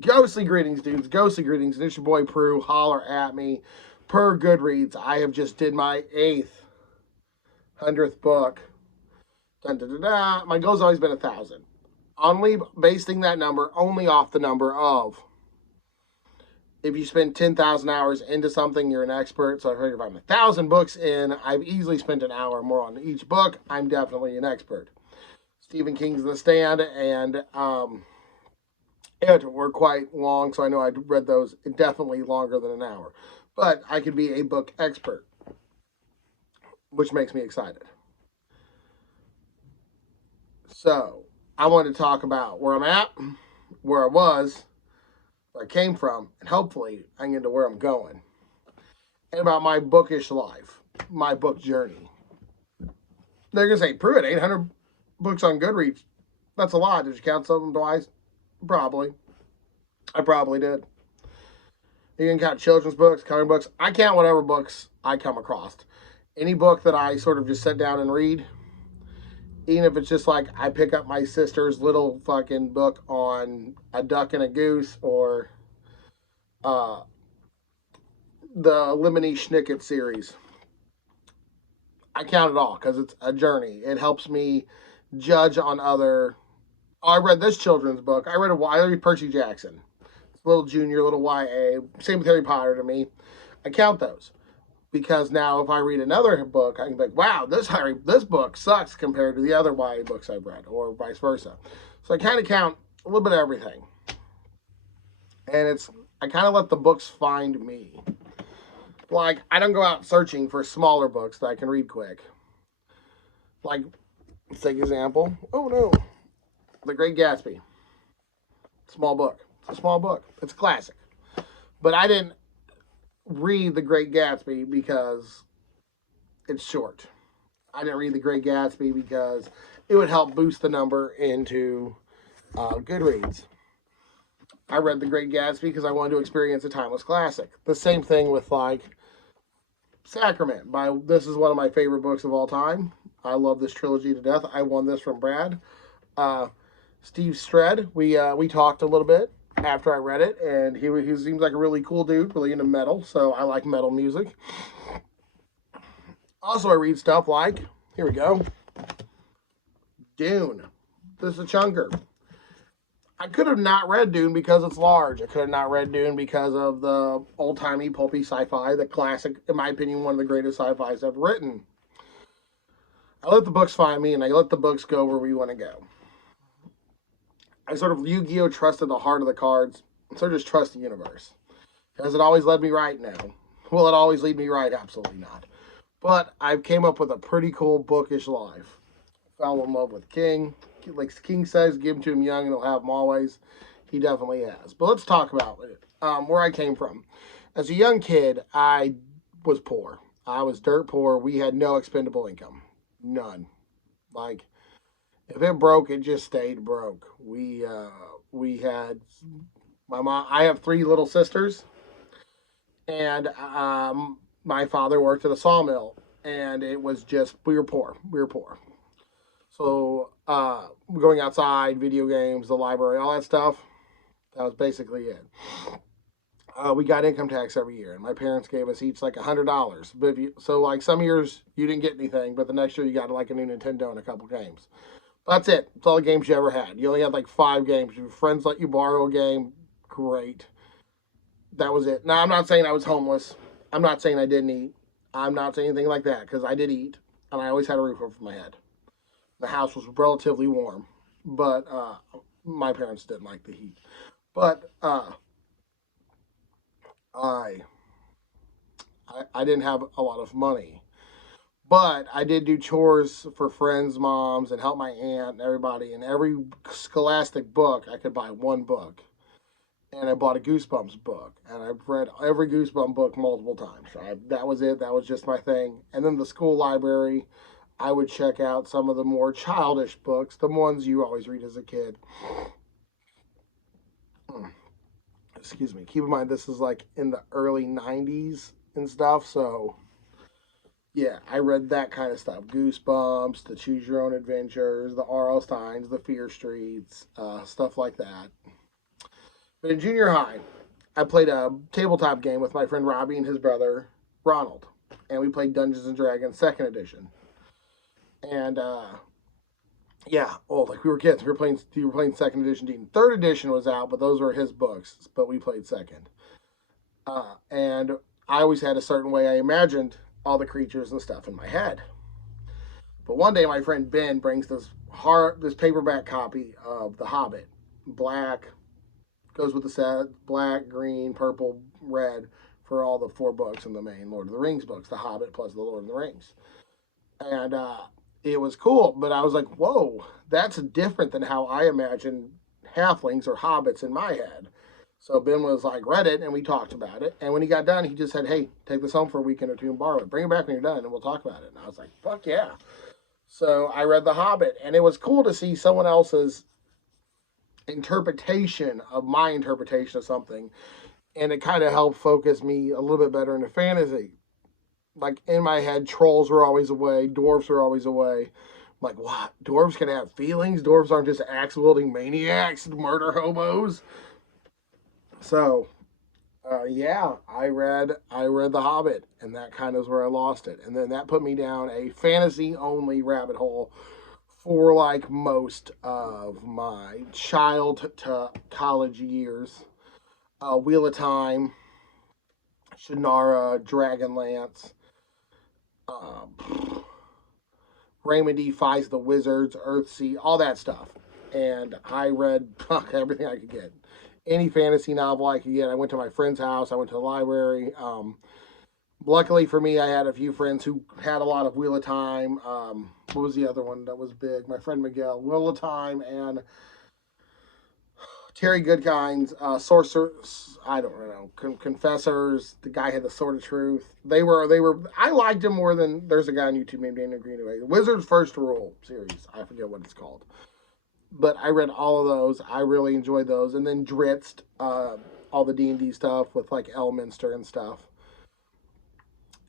Ghostly greetings, dudes. Ghostly greetings. It's your boy Prue. Holler at me. Per Goodreads, I have just did my 100th book. Dun, dun, dun, dun. My goal's always been 1,000. Only basing that number only off the number of if you spend 10,000 hours into something, you're an expert. So I figure if I'm 1,000 books in, I've easily spent an hour more on each book. I'm definitely an expert. Stephen King's The Stand and It were quite long, so I know I'd read those definitely longer than an hour. But I could be a book expert, which makes me excited. So I wanted to talk about where I'm at, where I was, where I came from, and hopefully I can get to where I'm going. And about my bookish life, my book journey. They're going to say, prove it, 800 books on Goodreads. That's a lot. Did you count some of them twice? Probably. I probably did. You can count children's books, coloring books. I count whatever books I come across. Any book that I sort of just sit down and read, even if it's just like I pick up my sister's little fucking book on a duck and a goose or uh, the Lemony Snicket series. I count it all because it's a journey. It helps me judge on other. Oh, I read this children's book. I read Percy Jackson. Little junior, little YA. Same with Harry Potter to me. I count those because now if I read another book, I can be like, wow, this book sucks compared to the other YA books I've read, or vice versa. So I kind of count a little bit of everything, and I kind of let the books find me. Like I don't go out searching for smaller books that I can read quick. Like, let's take an example. Oh no, The Great Gatsby. Small book. It's a small book. It's a classic. But I didn't read The Great Gatsby because it's short. I didn't read The Great Gatsby because it would help boost the number into Goodreads. I read The Great Gatsby because I wanted to experience a timeless classic. The same thing with like Sacrament. This is one of my favorite books of all time. I love this trilogy to death. I won this from Brad. Steve Stred. We talked a little bit after I read it, and he seems like a really cool dude, really into metal. So I like metal music. Also, I read stuff like here we go, Dune. This is a chunker. I could have not read Dune because it's large. I could have not read Dune because of the old-timey, pulpy sci-fi, the classic, in my opinion, one of the greatest sci-fis ever written. I let the books find me, and I let the books go where we want to go. I sort of Yu-Gi-Oh! Trusted the heart of the cards, and so just trust the universe. Has it always led me right? No. Will it always lead me right? Absolutely not. But I came up with a pretty cool bookish life. Fell in love with King. Like King says, give him to him young and he'll have him always. He definitely has. But let's talk about it. Where I came from. As a young kid, I was poor. I was dirt poor. We had no expendable income. None. Like, if it broke, it just stayed broke. We had my mom. I have three little sisters, and my father worked at a sawmill, and it was just we were poor. We were poor. So going outside, video games, the library, all that stuff. That was basically it. We got income tax every year, and my parents gave us each like $100. But like some years you didn't get anything, but the next year you got like a new Nintendo and a couple games. That's it. That's all the games you ever had. You only had like 5 games. Your friends let you borrow a game. Great. That was it. Now I'm not saying I was homeless. I'm not saying I didn't eat. I'm not saying anything like that because I did eat, and I always had a roof over my head. The house was relatively warm, but my parents didn't like the heat. But I, I didn't have a lot of money, but I did do chores for friends' moms and help my aunt and everybody. And every Scholastic book, I could buy one book. And I bought a Goosebumps book, and I've read every Goosebumps book multiple times. That was it. That was just my thing. And then the school library, I would check out some of the more childish books, the ones you always read as a kid. Excuse me. Keep in mind, this is like in the early 90s and stuff, so yeah, I read that kind of stuff. Goosebumps, the Choose Your Own Adventures, the R.L. Steins, the Fear Streets, stuff like that. But in junior high, I played a tabletop game with my friend Robbie and his brother Ronald, and we played Dungeons and Dragons Second Edition. And yeah, old like we were kids. We were playing Second Edition. Dean. Third Edition was out, but those were his books. But we played second. And I always had a certain way I imagined all the creatures and stuff in my head. But one day, my friend Ben brings this paperback copy of The Hobbit, black, goes with the set, black, green, purple, red, for all the 4 books in the main Lord of the Rings books, The Hobbit plus The Lord of the Rings. And it was cool, but I was like, whoa, that's different than how I imagined halflings or hobbits in my head. So Ben was like, read it, and we talked about it. And when he got done, he just said, hey, take this home for a weekend or two and borrow it. Bring it back when you're done, and we'll talk about it. And I was like, fuck yeah. So I read The Hobbit, and it was cool to see someone else's interpretation of my interpretation of something. And it kind of helped focus me a little bit better into fantasy. Like in my head, trolls were always away, dwarves were always away. I'm like, what? Dwarves can have feelings? Dwarves aren't just axe wielding maniacs, murder hobos. So, yeah, I read The Hobbit, and that kind of is where I lost it. And then that put me down a fantasy only rabbit hole for like most of my child to college years. Wheel of Time, Shannara, Dragonlance, Raymond D. Fies the Wizards, Earthsea, all that stuff. And I read everything I could get. Any fantasy novel I could get. I went to my friend's house. I went to the library. Luckily for me, I had a few friends who had a lot of Wheel of Time. What was the other one that was big? My friend Miguel. Wheel of Time and Terry Goodkind's Sorcerers. I don't know. Confessors. The guy had the Sword of Truth. They were. I liked him more than. There's a guy on YouTube named Daniel Greenaway. The Wizard's First Rule series. I forget what it's called. But I read all of those. I really enjoyed those. And then Drizzt, all the D&D stuff with like Elminster and stuff.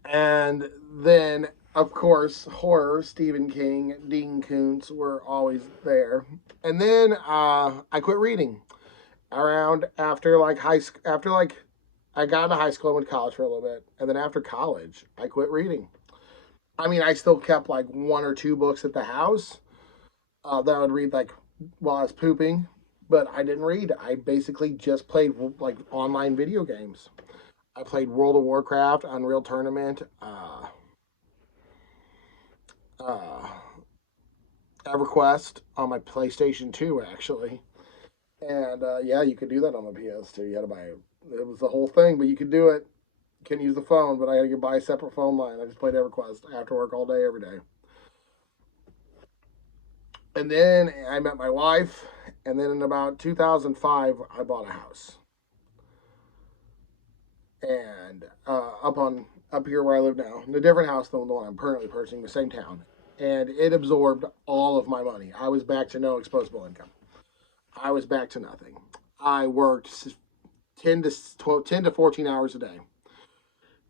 And then, of course, horror, Stephen King, Dean Koontz were always there. And then I quit reading around after I got into high school and went to college for a little bit. And then after college, I quit reading. I mean, I still kept like 1 or 2 books at the house that I would read like while I was pooping, but I didn't read. I basically just played like online video games. I played World of Warcraft, Unreal Tournament, EverQuest on my PlayStation 2, actually. And yeah, you could do that on the PS2. You had to buy it. It was the whole thing, but you could do it. Couldn't use the phone, but I had to buy a separate phone line. I just played EverQuest after work all day, every day. And then I met my wife, and then in about 2005, I bought a house. And up here where I live now, in a different house than the one I'm currently purchasing, the same town. And it absorbed all of my money. I was back to no exposable income. I was back to nothing. I worked 10 to 14 hours a day.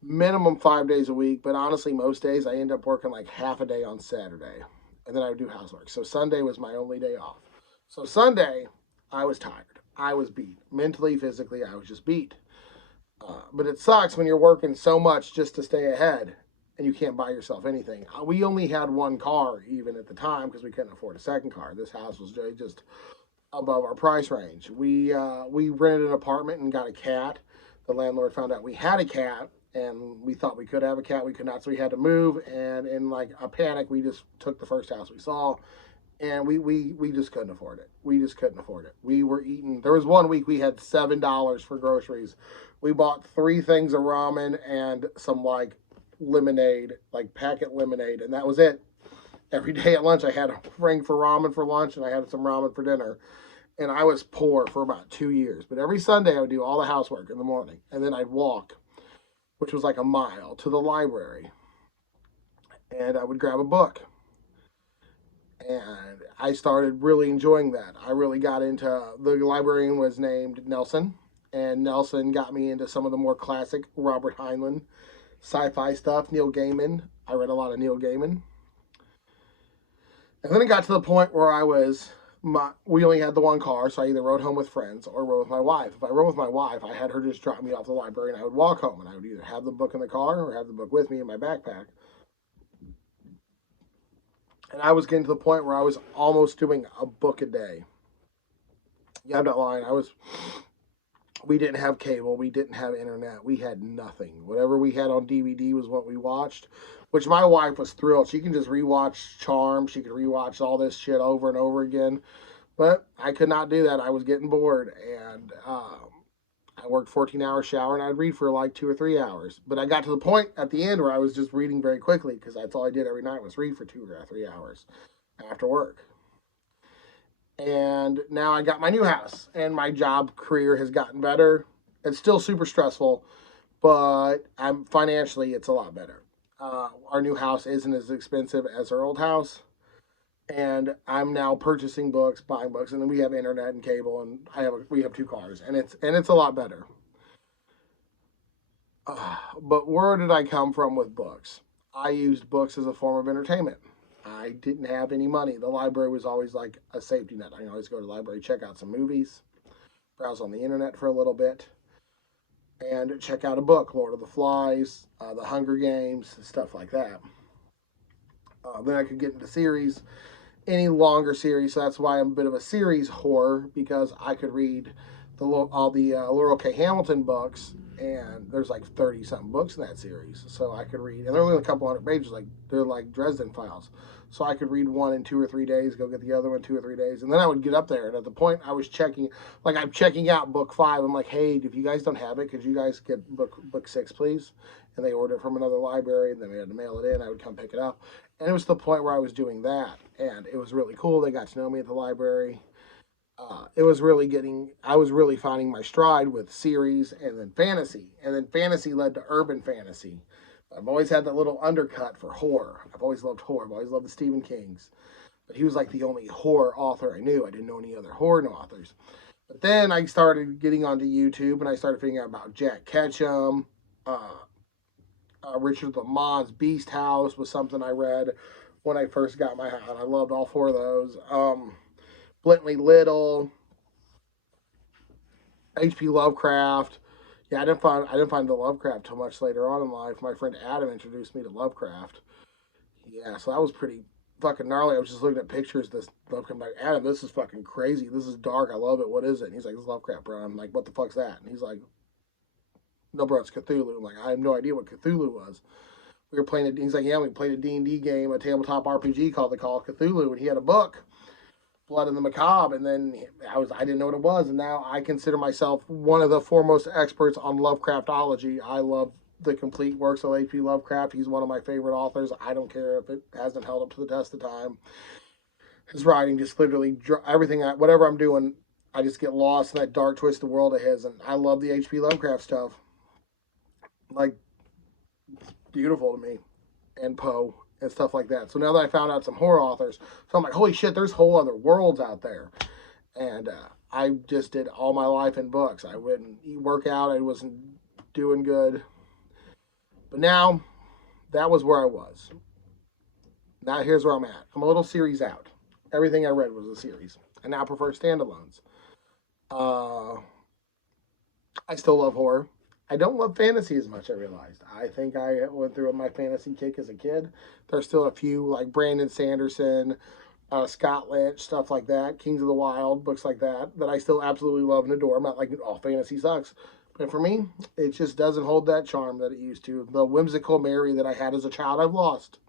Minimum 5 days a week, but honestly, most days I end up working like half a day on Saturday. And then I would do housework. So Sunday was my only day off. So Sunday, I was tired. I was beat. Mentally, physically, I was just beat. But it sucks when you're working so much just to stay ahead and you can't buy yourself anything. We only had 1 car even at the time because we couldn't afford a second car. This house was just above our price range. We rented an apartment and got a cat. The landlord found out we had a cat, and we thought we could have a cat. We could not, so we had to move. And in like a panic, we just took the first house we saw, and we just couldn't afford it. We just couldn't afford it. We were eating. There was one week we had $7 for groceries. We bought 3 things of ramen and some like lemonade, like packet lemonade, and that was it. Every day at lunch, I had a ring for ramen for lunch, and I had some ramen for dinner. And I was poor for about 2 years. But every Sunday, I would do all the housework in the morning, and then I'd walk, which was like a mile, to the library, and I would grab a book. And I started really enjoying that. I really got into, the librarian was named Nelson, and Nelson got me into some of the more classic Robert Heinlein sci-fi stuff, Neil Gaiman. I read a lot of Neil Gaiman. And then it got to the point where I was We only had the one car, so I either rode home with friends or rode with my wife. If I rode with my wife, I had her just drop me off at the library, and I would walk home, and I would either have the book in the car or have the book with me in my backpack. And I was getting to the point where I was almost doing a book a day. Yeah, I'm not lying. We didn't have cable, we didn't have internet, we had nothing. Whatever we had on DVD was what we watched, which my wife was thrilled. She can just rewatch Charm, she could rewatch all this shit over and over again. But I could not do that. I was getting bored, and I worked 14-hour shower, and I'd read for like 2 or 3 hours. But I got to the point at the end where I was just reading very quickly because that's all I did every night was read for 2 or 3 hours after work. And now I got my new house, and my job career has gotten better. It's still super stressful, but I'm financially it's a lot better. Our new house isn't as expensive as our old house, and I'm now purchasing books, buying books, and then we have internet and cable, and we have 2 cars, and it's a lot better. But where did I come from with books? I used books as a form of entertainment. I didn't have any money. The library was always like a safety net. I can always go to the library, check out some movies, browse on the internet for a little bit, and check out a book, Lord of the Flies, The Hunger Games, stuff like that. Then I could get into series, any longer series. So that's why I'm a bit of a series whore, because I could read all the Laurel K. Hamilton books, and there's like 30 something books in that series. So I could read, and they're only a couple hundred pages, like they're like Dresden Files. So I could read one in 2 or 3 days, go get the other one 2 or 3 days, and then I would get up there. And at the point I was checking, like I'm checking out book 5, I'm like, hey, if you guys don't have it, could you guys get book 6, please? And they ordered it from another library, and then we had to mail it in. I would come pick it up, and it was the point where I was doing that, and it was really cool. They got to know me at the library. It was really I was really finding my stride with series and then fantasy. And then fantasy led to urban fantasy. I've always had that little undercut for horror. I've always loved horror. I've always loved the Stephen Kings. But he was like the only horror author I knew. I didn't know any other horror authors. But then I started getting onto YouTube, and I started figuring out about Jack Ketchum. Richard Lamont's Beast House was something I read when I first got my house. I loved all 4 of those. Bentley Little, H.P. Lovecraft. Yeah, I didn't find the Lovecraft till much later on in life. My friend Adam introduced me to Lovecraft. Yeah, so that was pretty fucking gnarly. I was just looking at pictures of this Lovecraft. I'm like, Adam, this is fucking crazy. This is dark. I love it. What is it? And he's like, it's Lovecraft, bro. I'm like, what the fuck's that? And he's like, no, bro, it's Cthulhu. I'm like, I have no idea what Cthulhu was. We were playing he's like, yeah, we played a D&D game, a tabletop RPG called The Call of Cthulhu, and he had a book, Blood in the Macabre, and then I didn't know what it was, and now I consider myself one of the foremost experts on Lovecraftology. I love the complete works of H.P. Lovecraft. He's one of my favorite authors. I don't care if it hasn't held up to the test of time. His writing just literally everything, whatever I'm doing, I just get lost in that dark, twisted world of his, and I love the H.P. Lovecraft stuff. Like, beautiful to me, and Poe and stuff like that. So now that I found out some horror authors, so I'm like, holy shit, there's whole other worlds out there. And I just did all my life in books. I wouldn't work out. I wasn't doing good. But now, that was where I was. Now here's where I'm at. I'm a little series out. Everything I read was a series. I now prefer standalones. I still love horror. I don't love fantasy as much, I realized. I think I went through my fantasy kick as a kid. There's still a few, like Brandon Sanderson, Scott Lynch, stuff like that, Kings of the Wild, books like that I still absolutely love and adore. I'm not like, oh, fantasy sucks. But for me, it just doesn't hold that charm that it used to. The whimsical Mary that I had as a child, I've lost.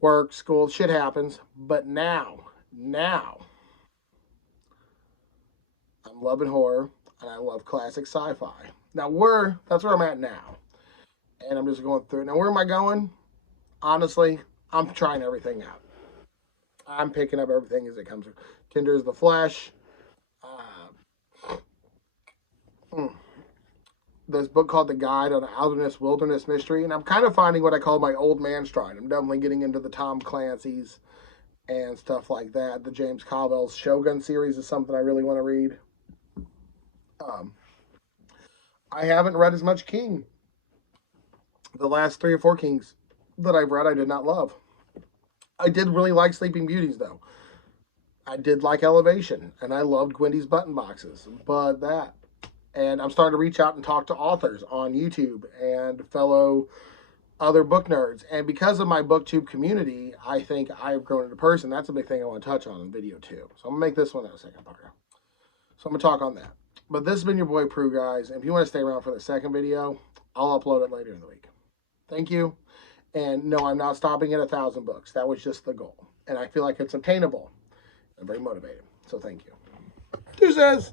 Work, school, shit happens. But now, I'm loving horror, and I love classic sci-fi. Now, that's where I'm at now. And I'm just going through it. Now, where am I going? Honestly, I'm trying everything out. I'm picking up everything as it comes through. Tinder is the Flesh. This book called The Guide on Alderness Wilderness Mystery. And I'm kind of finding what I call my old man stride. I'm definitely getting into the Tom Clancy's and stuff like that. The James Caldwell's Shogun series is something I really want to read. I haven't read as much King. The last 3 or 4 Kings that I've read, I did not love. I did really like Sleeping Beauties, though. I did like Elevation, and I loved Gwendy's button boxes, but that. And I'm starting to reach out and talk to authors on YouTube and fellow other book nerds. And because of my booktube community, I think I've grown as a person. That's a big thing I want to touch on in video too. So I'm going to make this one in a second, Parker. So I'm going to talk on that. But this has been your boy Prue, guys. And if you want to stay around for the second video, I'll upload it later in the week. Thank you. And no, I'm not stopping at 1,000 books. That was just the goal. And I feel like it's obtainable. I'm very motivated. So thank you. Deuces.